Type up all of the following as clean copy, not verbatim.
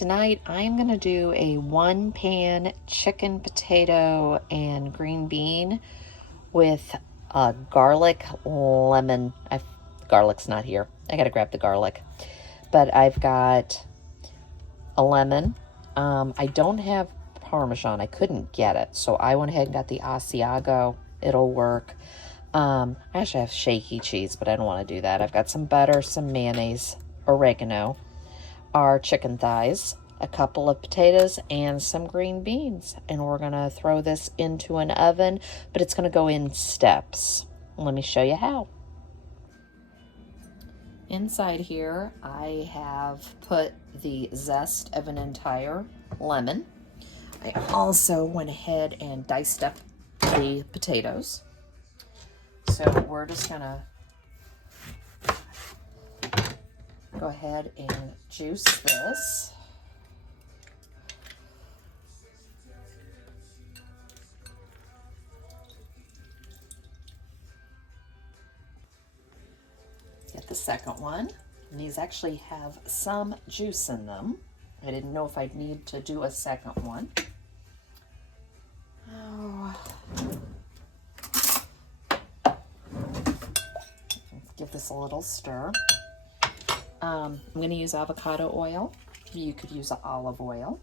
tonight I'm gonna do a 1-pan chicken, potato, and green bean with a garlic lemon. Garlic's not here. I gotta grab the garlic. But I've got a lemon. I don't have Parmesan. I couldn't get it, so I went ahead and got the Asiago. It'll work. I actually have shaky cheese, but I don't want to do that. I've got some butter, some mayonnaise, oregano, our chicken thighs, a couple of potatoes, and some green beans. And we're going to throw this into an oven, but it's going to go in steps. Let me show you how. Inside here, I have put the zest of an entire lemon. I also went ahead and diced up the potatoes. So we're just going to go ahead and juice this. Get the second one. And these actually have some juice in them. I didn't know if I'd need to do a second one. Oh. Give this a little stir. I'm going to use avocado oil. You could use olive oil.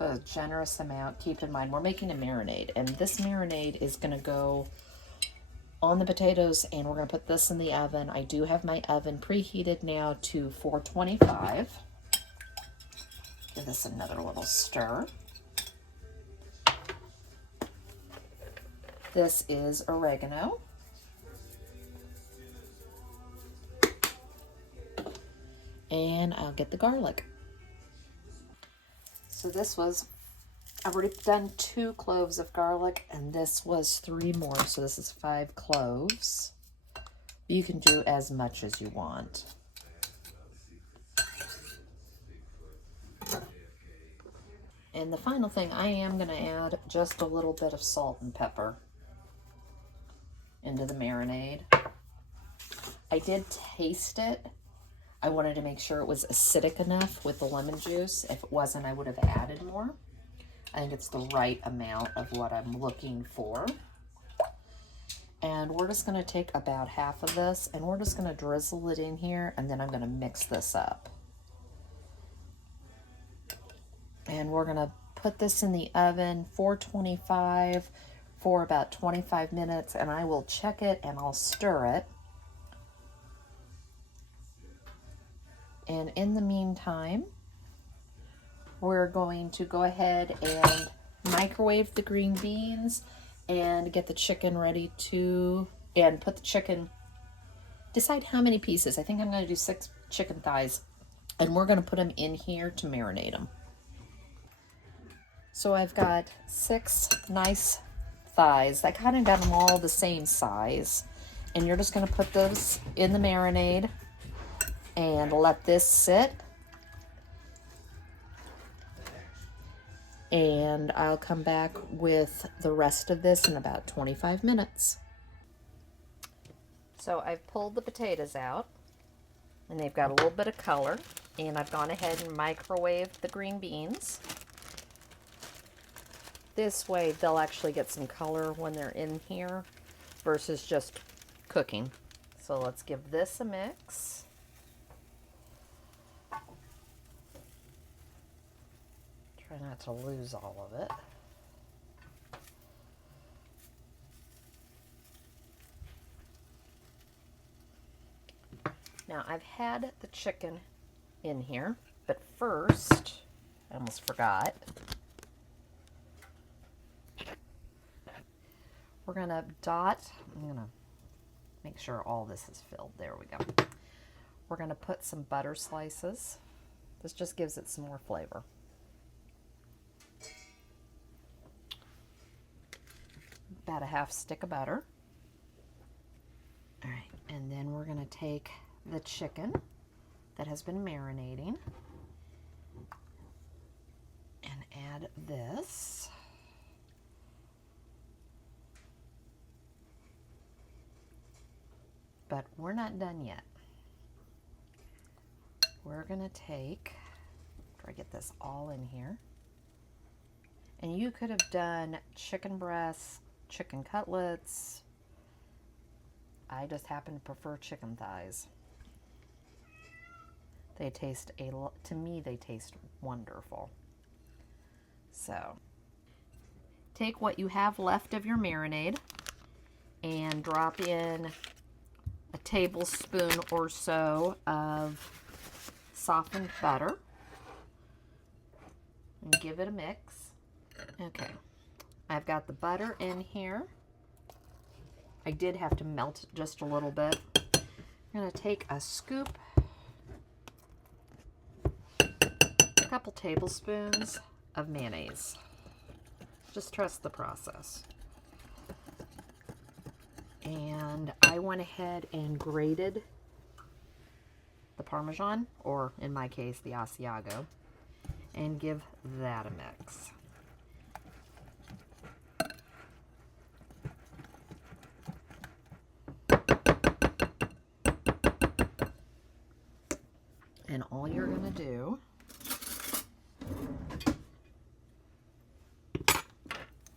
A generous amount. Keep in mind, we're making a marinade, and this marinade is going to go on the potatoes, and we're going to put this in the oven. I do have my oven preheated now to 425. Give this another little stir. This is oregano. And I'll get the garlic. So I've already done 2 cloves of garlic, and this was 3 more, so this is 5 cloves. You can do as much as you want. And the final thing, I am going to add just a little bit of salt and pepper into the marinade. I did taste it. I wanted to make sure it was acidic enough with the lemon juice. If it wasn't, I would have added more. I think it's the right amount of what I'm looking for. And we're just going to take about half of this, and we're just going to drizzle it in here, and then I'm going to mix this up. And we're going to put this in the oven, 425, for about 25 minutes, and I will check it and I'll stir it. And in the meantime, we're going to go ahead and microwave the green beans and get the chicken ready to, and put the chicken, decide how many pieces. I think I'm going to do 6 chicken thighs, and we're going to put them in here to marinate them. So I've got 6 nice thighs. I kind of got them all the same size, and you're just going to put those in the marinade and let this sit. And I'll come back with the rest of this in about 25 minutes. So I've pulled the potatoes out, and they've got a little bit of color, and I've gone ahead and microwaved the green beans. This way they'll actually get some color when they're in here versus just cooking. So let's give this a mix. Try not to lose all of it. Now I've had the chicken in here, but first, I almost forgot, we're gonna I'm gonna make sure all this is filled. There we go. We're gonna put some butter slices. This just gives it some more flavor. About a half stick of butter. All right, and then we're gonna take the chicken that has been marinating and add this. But we're not done yet. we're gonna take, after I get this all in here, and you could have done chicken breasts, chicken cutlets. I just happen to prefer chicken thighs. They taste, to me, they taste wonderful. So, take what you have left of your marinade and drop in a tablespoon or so of softened butter and give it a mix. Okay, I've got the butter in here. I did have to melt it just a little bit. I'm going to take a scoop, a couple tablespoons of mayonnaise. Just trust the process. And I went ahead and grated the Parmesan, or in my case, the Asiago, and give that a mix. And all you're going to do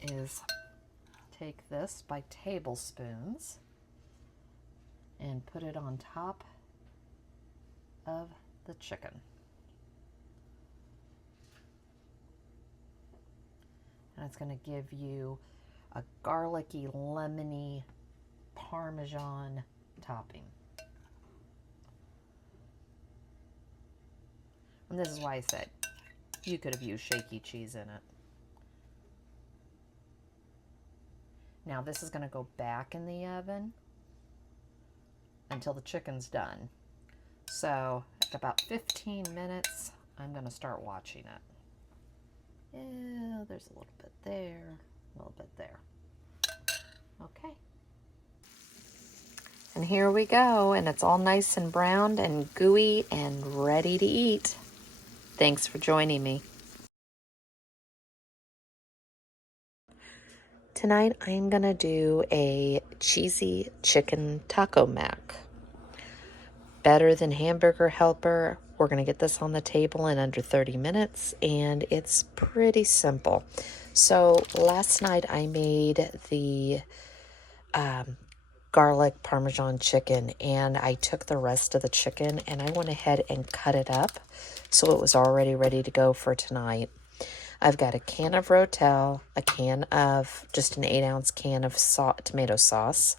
is take this by tablespoons and put it on top of the chicken. And it's going to give you a garlicky, lemony Parmesan topping. And this is why I said you could have used shaky cheese in it. Now this is going to go back in the oven until the chicken's done. So at about 15 minutes, I'm going to start watching it. Yeah, there's a little bit there, a little bit there. Okay. And here we go, and it's all nice and browned and gooey and ready to eat. Thanks for joining me. Tonight I'm gonna do a cheesy chicken taco mac. Better than Hamburger Helper. We're gonna get this on the table in under 30 minutes, and it's pretty simple. So last night I made the garlic Parmesan chicken, and I took the rest of the chicken and I went ahead and cut it up so it was already ready to go for tonight. I've got a can of Rotel, a can of, just an 8-ounce can of tomato sauce,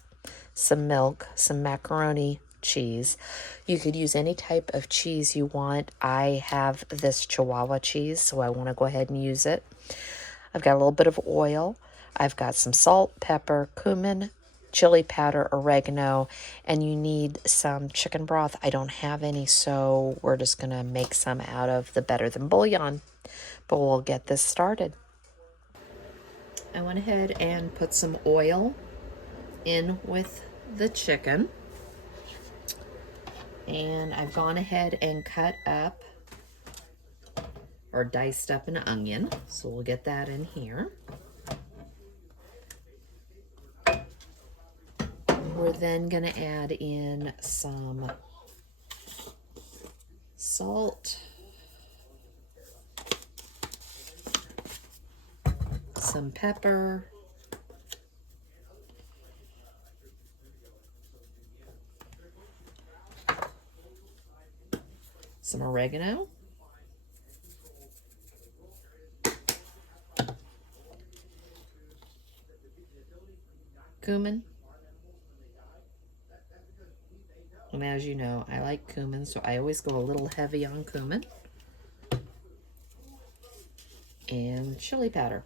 some milk, some macaroni cheese. You could use any type of cheese you want. I have this Chihuahua cheese, so I want to go ahead and use it. I've got a little bit of oil. I've got some salt, pepper, cumin, chili powder, oregano, and you need some chicken broth. I don't have any, so we're just going to make some out of the Better Than bouillon. But we'll get this started. I went ahead and put some oil in with the chicken. And I've gone ahead and cut up or diced up an onion. So we'll get that in here. We're then going to add in some salt, some pepper, some oregano, cumin. And as you know, I like cumin, so I always go a little heavy on cumin. And chili powder.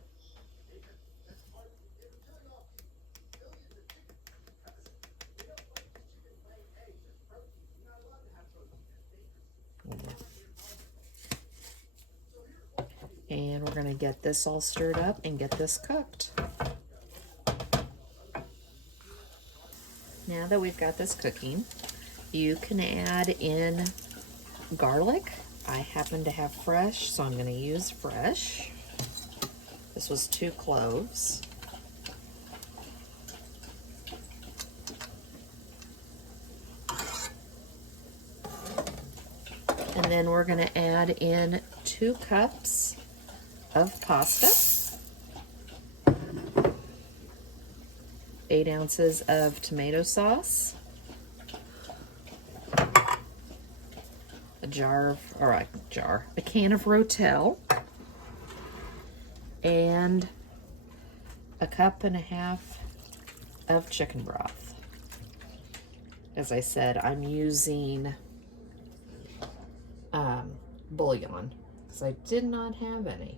And we're going to get this all stirred up and get this cooked. Now that we've got this cooking, you can add in garlic. I happen to have fresh, so I'm going to use fresh. This was 2 cloves. And then we're going to add in 2 cups of pasta, 8 ounces of tomato sauce, a can of Rotel, and a cup and a half of chicken broth. As I said, I'm using bouillon because I did not have any.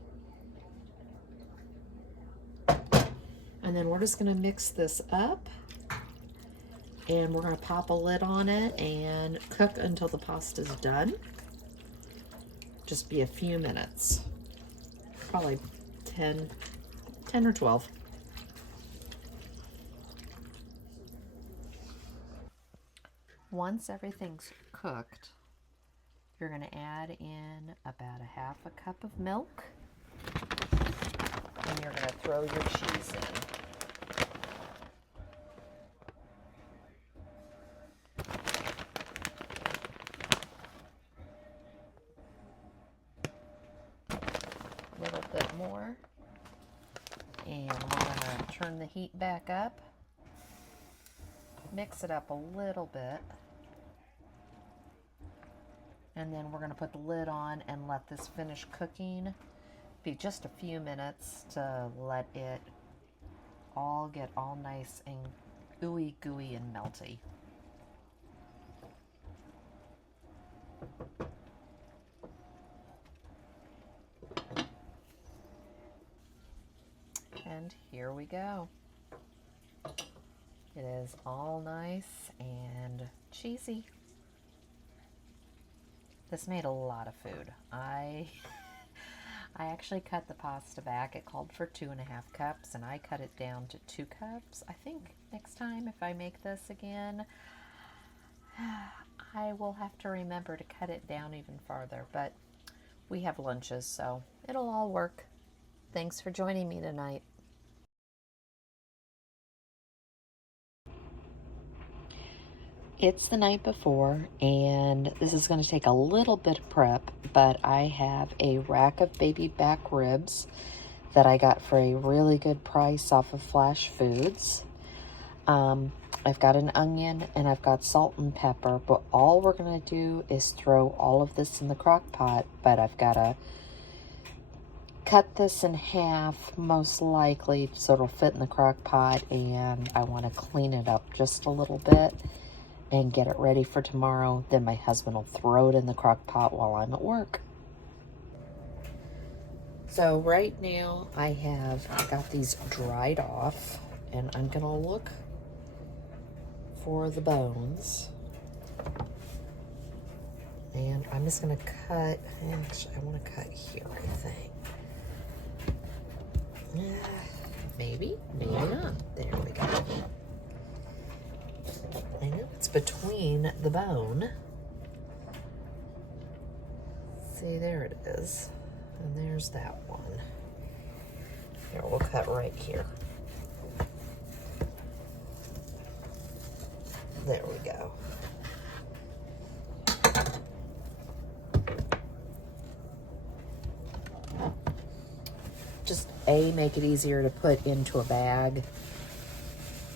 And then we're just going to mix this up, and we're going to pop a lid on it and cook until the pasta's done. Just be a few minutes, probably 10 or 12. Once everything's cooked, you're going to add in about a half a cup of milk, and you're going to throw your cheese in. A little bit more, and we're going to turn the heat back up, mix it up a little bit, and then we're going to put the lid on and let this finish cooking. Be just a few minutes to let it all get all nice and ooey gooey and melty. And here we go. It is all nice and cheesy. This made a lot of food. I actually cut the pasta back. It called for 2.5 cups, and I cut it down to 2 cups. I think next time if I make this again, I will have to remember to cut it down even farther, but we have lunches, so it'll all work. Thanks for joining me tonight. It's the night before, and this is going to take a little bit of prep, but I have a rack of baby back ribs that I got for a really good price off of Flash Foods. I've got an onion and I've got salt and pepper, but all we're going to do is throw all of this in the crock pot, but I've got to cut this in half, most likely, so it'll fit in the crock pot, and I want to clean it up just a little bit and get it ready for tomorrow. Then my husband will throw it in the crock pot while I'm at work. So right now I got these dried off, and I'm gonna look for the bones. And I'm just gonna cut, actually I wanna cut here, I think. Maybe not. There we go. I know it's between the bone. See, there it is. And there's that one. Here, we'll cut right here. There we go. Just make it easier to put into a bag,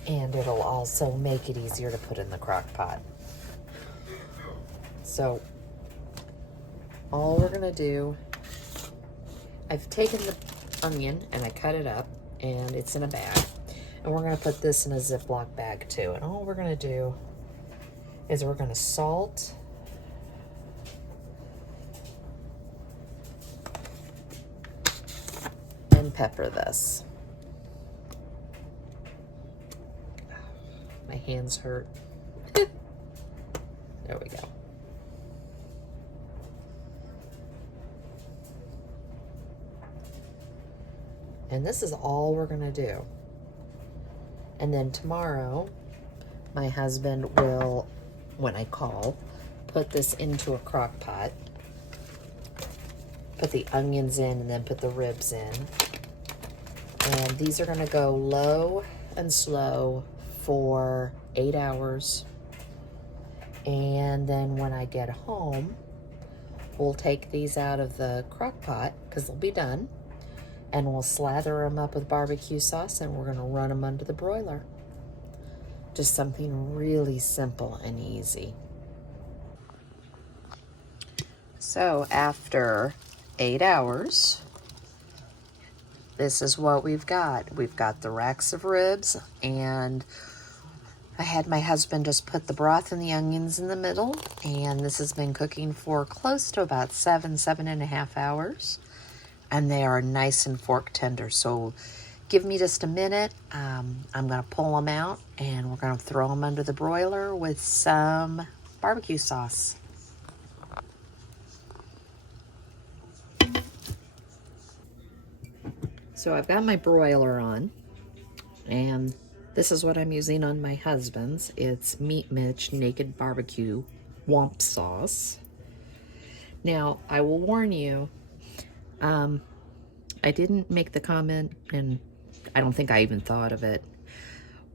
and it'll also make it easier to put in the crock pot. So all we're gonna do, I've taken the onion and I cut it up, and it's in a bag, and we're gonna put this in a Ziploc bag too. And all we're gonna do is we're gonna salt and pepper this. My hands hurt. There we go. And this is all we're gonna do. And then tomorrow, my husband will, when I call, put this into a crock pot, put the onions in, and then put the ribs in. And these are gonna go low and slow for 8 hours. And then when I get home, we'll take these out of the crock pot because they'll be done, and we'll slather them up with barbecue sauce, and we're gonna run them under the broiler. Just something really simple and easy. So after 8 hours, this is what we've got. We've got the racks of ribs, and I had my husband just put the broth and the onions in the middle, and this has been cooking for close to about 7.5 hours, and they are nice and fork tender. So give me just a minute. I'm gonna pull them out, and we're gonna throw them under the broiler with some barbecue sauce. So I've got my broiler on, and this is what I'm using on my husband's. It's Meat Mitch Naked Barbecue Womp Sauce. Now, I will warn you, I didn't make the comment, and I don't think I even thought of it.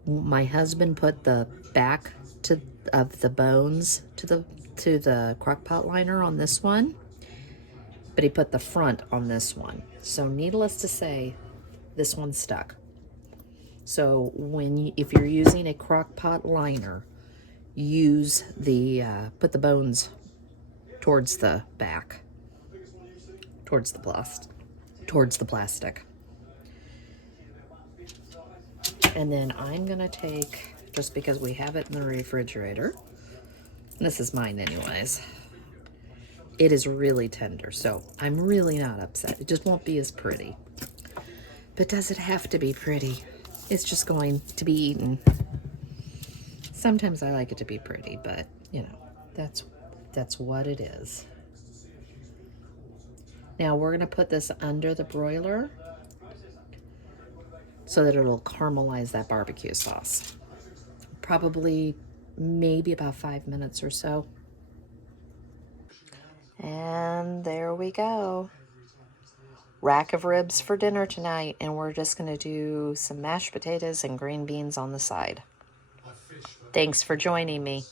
My husband put the back of the bones to the crock pot liner on this one, but he put the front on this one. So needless to say, this one stuck. So if you're using a crock pot liner, use put the bones towards the back, towards the plastic. And then I'm gonna take, just because we have it in the refrigerator, and this is mine anyways, it is really tender, so I'm really not upset. It just won't be as pretty. But does it have to be pretty? It's just going to be eaten. Sometimes I like it to be pretty, but you know, that's what it is. Now we're gonna put this under the broiler so that it'll caramelize that barbecue sauce. Probably maybe about 5 minutes or so. And there we go. Rack of ribs for dinner tonight, and we're just gonna do some mashed potatoes and green beans on the side. Thanks for joining me.